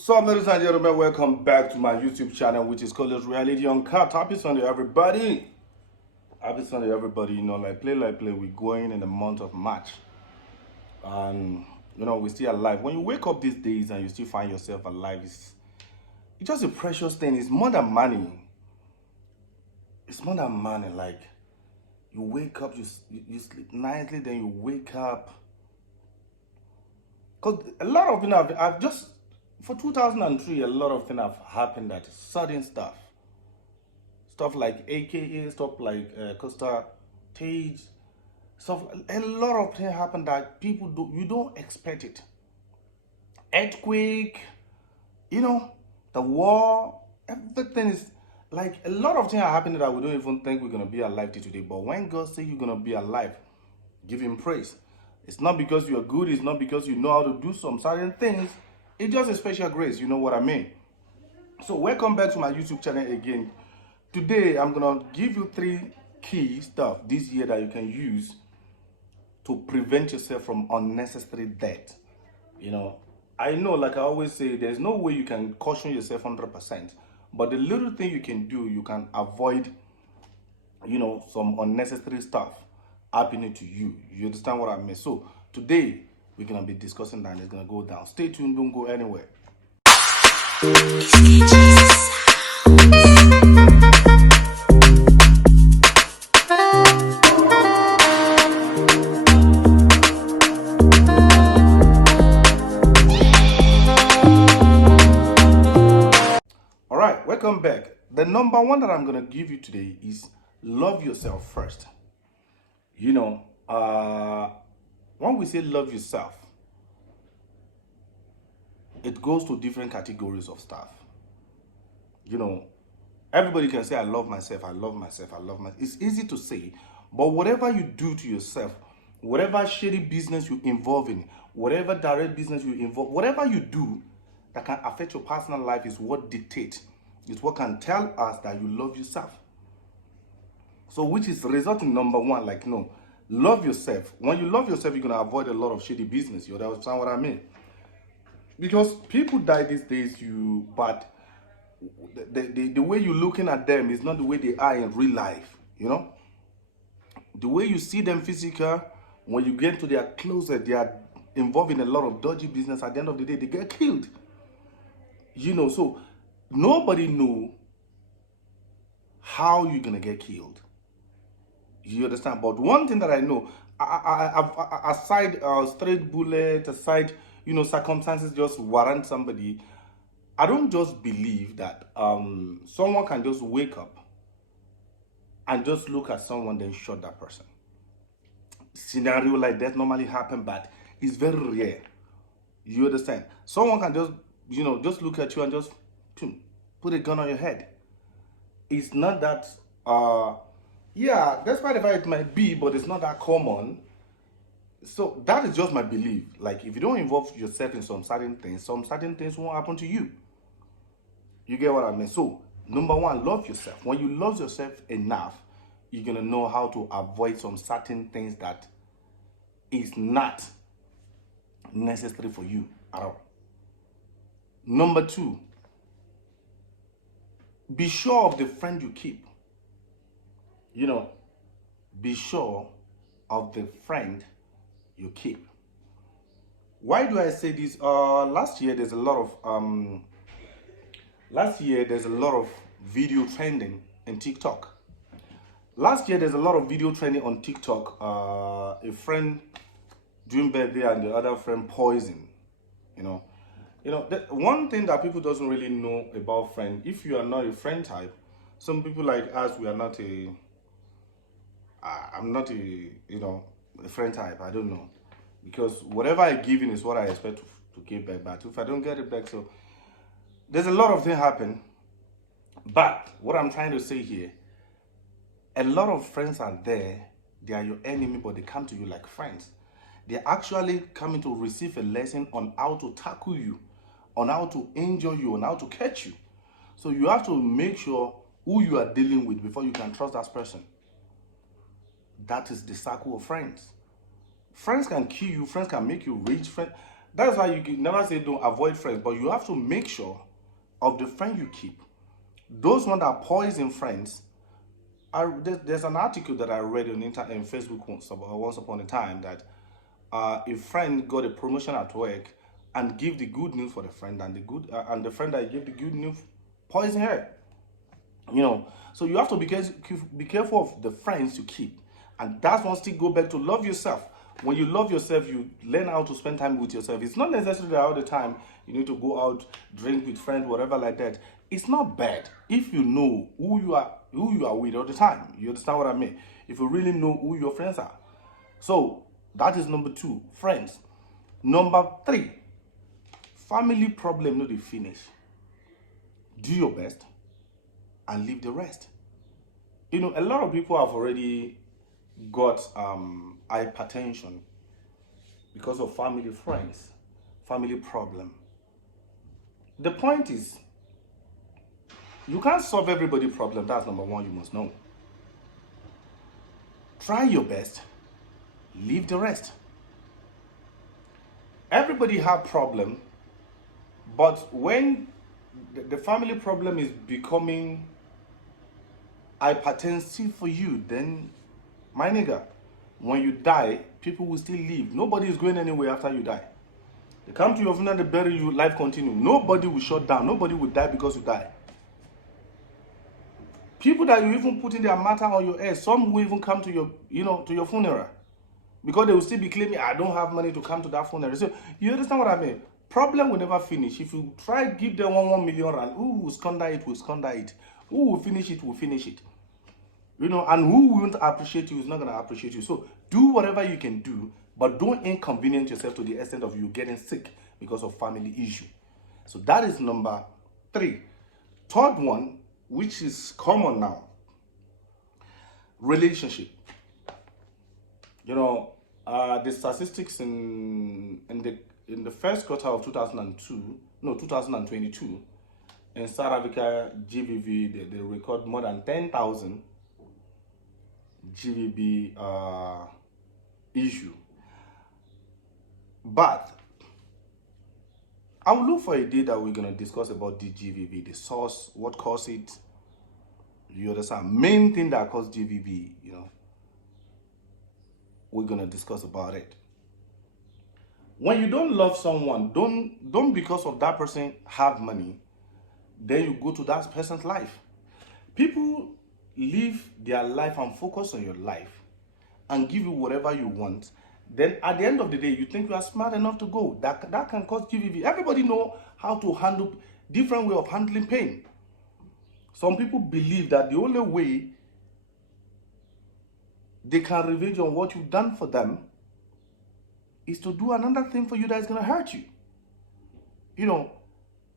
So, ladies and gentlemen, welcome back to my YouTube channel, which is called Reality on Car. Happy Sunday, everybody. Happy Sunday, everybody. Like play, we're going in the month of March. And, we're still alive. When you wake up these days and you still find yourself alive, it's just a precious thing. It's more than money. It's more than money. Like, you wake up, you sleep nicely, then you wake up. Because a lot of, I've just, for 2003, a lot of things have happened that sudden stuff. Stuff like AKA, stuff like Costa Tage, stuff, a lot of things happen that you don't expect it. Earthquake, the war, everything is like a lot of things are happening that we don't even think we're gonna be alive till today. But when God says you're gonna be alive, give him praise. It's not because you're good, it's not because you know how to do some certain things. It's just a special grace, you know what I mean? So welcome back to my YouTube channel again. Today I'm gonna give you 3 key stuff this year that you can use to prevent yourself from unnecessary debt. I know, like I always say, there's no way you can caution yourself 100%, but the little thing you can do, you can avoid, some unnecessary stuff happening to you. You understand what I mean? So today we're gonna be discussing that and it's gonna go down. Stay tuned, don't go anywhere. Alright, welcome back. The number one that I'm gonna give you today is love yourself first. When we say love yourself, it goes to different categories of stuff. Everybody can say, I love myself, I love myself, I love myself. It's easy to say, but whatever you do to yourself, whatever shady business you involve in, whatever direct business you involve, whatever you do that can affect your personal life is what dictates, is what can tell us that you love yourself. So which is resulting number one, love yourself. When you love yourself, you're going to avoid a lot of shady business. You understand what I mean? Because people die these days, but the way you're looking at them is not the way they are in real life. The way you see them physical, when you get to their closet, they are involved in a lot of dodgy business. At the end of the day, they get killed. So nobody know how you're gonna get killed. You understand? But one thing that I know, aside straight bullet, aside circumstances just warrant somebody, I don't just believe that someone can just wake up and just look at someone then shoot that person. Scenario like that normally happen, but it's very rare. You understand? Someone can just look at you and just put a gun on your head. It's not that yeah, despite the fact it might be, but it's not that common. So that is just my belief. Like, if you don't involve yourself in some certain things won't happen to you. You get what I mean? So number one, love yourself. When you love yourself enough, you're gonna know how to avoid some certain things that is not necessary for you at all. Number two, be sure of the friend you keep. Be sure of the friend you keep. Why do I say this? Last year there's a lot of video trending in TikTok. Last year there's a lot of video trending on TikTok. A friend doing birthday and the other friend poison. One thing that people doesn't really know about friend, if you are not a friend type, some people like us, we are not I'm not a friend type. I don't know, because whatever I give in is what I expect to give back. But if I don't get it back, so there's a lot of things happen. But what I'm trying to say here, a lot of friends are there. They are your enemy, but they come to you like friends. They're actually coming to receive a lesson on how to tackle you, on how to injure you, on how to catch you. So you have to make sure who you are dealing with before you can trust that person. That is the circle of friends. Friends can kill you, friends can make you rich, That's why you can never say don't avoid friends, but you have to make sure of the friend you keep. Those ones that are poison friends. There's an article that I read on in Facebook once upon a time that a friend got a promotion at work and give the good news for the friend, and the friend that gave the good news poison her. So you have to be careful of the friends you keep, and that's one still go back to love yourself. When you love yourself, you learn how to spend time with yourself. It's not necessarily that all the time you need to go out, drink with friends, whatever like that. It's not bad if you know who you are with all the time. You understand what I mean? If you really know who your friends are. So that is number 2, friends. Number 3, family problem no dey finish. Do your best and leave the rest. A lot of people have already got hypertension because of family, friends, family problem. The point is, you can't solve everybody's problem. That's number 1, you must know. Try your best, leave the rest. Everybody have problem, but when the family problem is becoming hypertensive for you, then my nigga, when you die, people will still live. Nobody is going anywhere after you die. They come to your funeral, they bury you, life continue. Nobody will shut down. Nobody will die because you die. People that you even put in their matter on your head, some will even come to your funeral. Because they will still be claiming, I don't have money to come to that funeral. So you understand what I mean? Problem will never finish. If you try give them 1 million rand, who will squander it, will squander it. Who will finish it, will finish it. And who won't appreciate you is not going to appreciate you. So do whatever you can do, but don't inconvenience yourself to the extent of you getting sick because of family issue. So that is number 3. Third one, which is common now, relationship. The statistics in the first quarter of 2022, in South Africa, GBV, they record more than 10,000 GBV issue. But I will look for a day that we're going to discuss about the GBV, the source, what caused it. You understand? Main thing that caused GBV, we're going to discuss about it. When you don't love someone, don't because of that person have money, then you go to that person's life. People live their life and focus on your life and give you whatever you want. Then at the end of the day, you think you are smart enough to go. That can cause GVV. Everybody know how to handle different way of handling pain. Some people believe that the only way they can revenge on what you've done for them is to do another thing for you that is going to hurt you.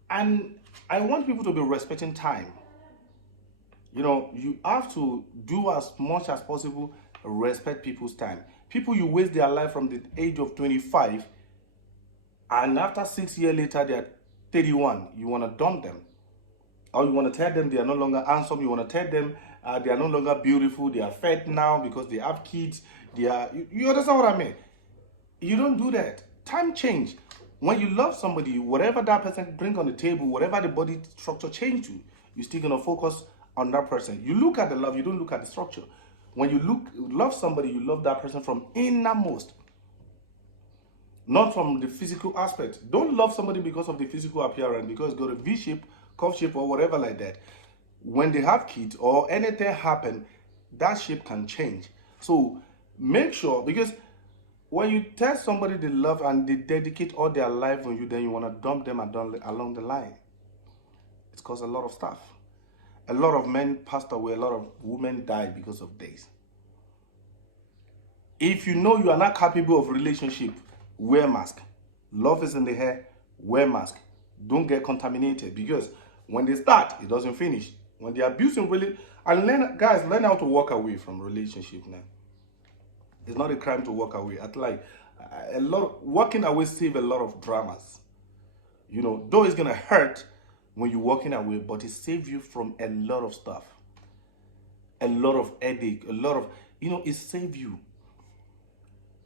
And I want people to be respecting time. You have to do as much as possible, respect people's time. People, you waste their life from the age of 25, and after 6 years later, they're 31. You want to dump them. Or you want to tell them they are no longer handsome. You want to tell them they are no longer beautiful. They are fat now because they have kids. You understand what I mean? You don't do that. Time change. When you love somebody, whatever that person brings on the table, whatever the body structure change to, you're still going to focus on that person. You look at the love, you don't look at the structure. When you love somebody, you love that person from innermost, not from the physical aspect. Don't love somebody because of the physical appearance, because got a V shape, curve shape, or whatever like that. When they have kids or anything happen, that shape can change. So make sure, because when you tell somebody they love and they dedicate all their life on you, then you want to dump them along the line. It's caused a lot of stuff. A lot of men passed away, a lot of women died because of this. If you know you are not capable of relationship, wear mask. Love is in the air, wear mask. Don't get contaminated, because when they start, it doesn't finish. When they're abusing and learn how to walk away from relationship now. It's not a crime to walk away. Walking away save a lot of dramas. Though it's gonna hurt when you're walking away, but it saves you from a lot of stuff. A lot of headache, a lot of, it saves you.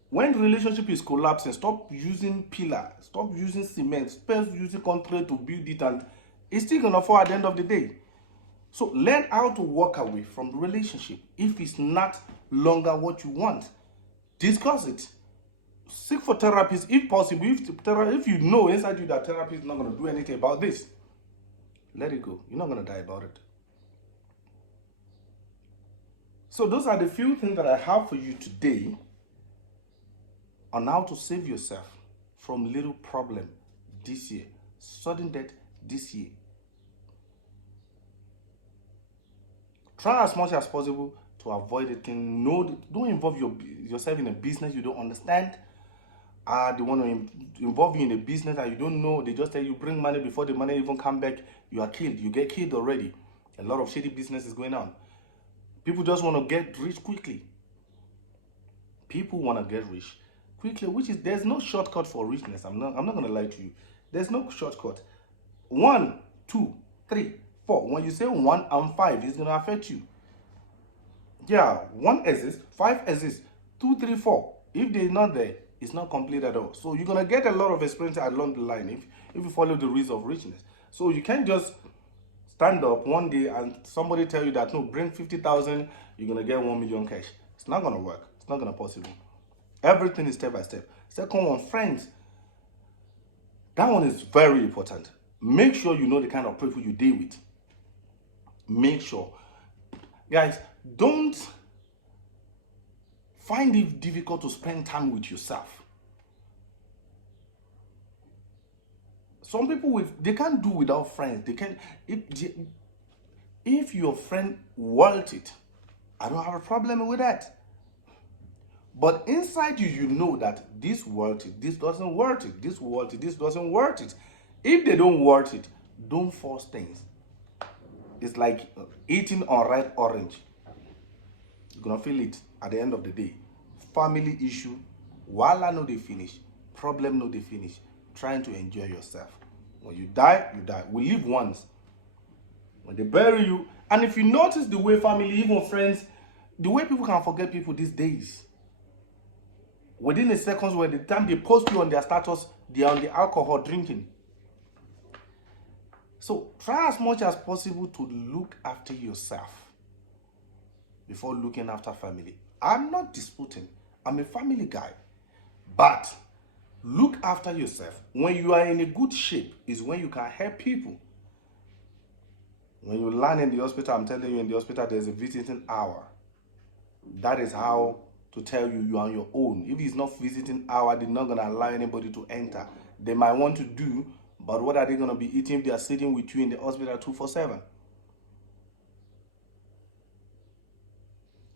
When the relationship is collapsing, stop using pillar, stop using cement, stop using concrete to build it, and it's still gonna fall at the end of the day. So learn how to walk away from the relationship. If it's not longer what you want, discuss it. Seek for therapists if possible. If you know inside you that therapy is not gonna do anything about this, let it go. You're not gonna die about it. So those are the few things that I have for you today on how to save yourself from little problem this year, sudden death this year. Try as much as possible to avoid the thing. No, don't involve yourself in a business you don't understand. They want to involve you in a business that you don't know. They just tell you bring money, before the money even come back, you are killed. You get killed already. A lot of shady business is going on. People just want to get rich quickly. People want to get rich quickly, which is, there's no shortcut for richness. I'm not going to lie to you. There's no shortcut. 1, 2, 3, 4. When you say 1 and 5, it's going to affect you. Yeah, 1 exists, 5 exists, 2, 3, 4. If they're not there, it's not complete at all. So you're going to get a lot of experience along the line if you follow the rules of richness. So you can't just stand up one day and somebody tell you that, no, bring 50,000, you're going to get 1 million cash. It's not going to work. It's not going to possible. Everything is step by step. Second one, friends. That one is very important. Make sure you know the kind of people you deal with. Make sure. Guys, don't find it difficult to spend time with yourself. Some people, they can't do without friends. They can, if your friend wants it, I don't have a problem with that. But inside you, you know that this worth it, this doesn't worth it, this worth it, this doesn't worth it. If they don't worth it, don't force things. It's like eating unripe orange. You're gonna feel it at the end of the day. Family issue, while I know they finish, problem no they finish. Trying to enjoy yourself. When you die, you die. We live once. When they bury you, and if you notice the way family, even friends, the way people can forget people these days. Within a second, when the time they post you on their status, they are on the alcohol drinking. So try as much as possible to look after yourself before looking after family. I'm not disputing. I'm a family guy. But look after yourself. When you are in a good shape is when you can help people. When you land in the hospital, I'm telling you, in the hospital, there's a visiting hour. That is how to tell you you are on your own. If it's not visiting hour, they're not going to allow anybody to enter. They might want to do, but what are they going to be eating if they are sitting with you in the hospital 24/7?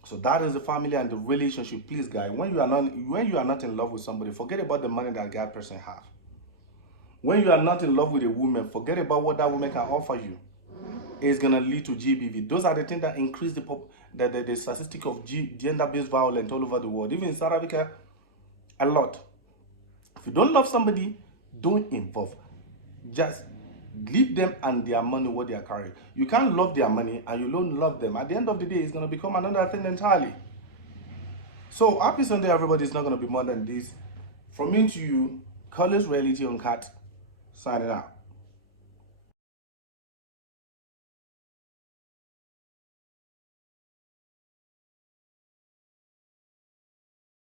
So that is the family and the relationship. Please, guys, when you are not in love with somebody, forget about the money that person have. When you are not in love with a woman, forget about what that woman can offer you. It's gonna lead to GBV. Those are the things that increase the statistic of gender-based violence all over the world. Even in South Africa, a lot. If you don't love somebody, don't involve. Just leave them and their money, what they are carrying. You can't love their money and you don't love them. At the end of the day, it's going to become another thing entirely. So, happy Sunday, everybody. It's not going to be more than this. From me to you, KOLE'S Reality Uncut, signing out.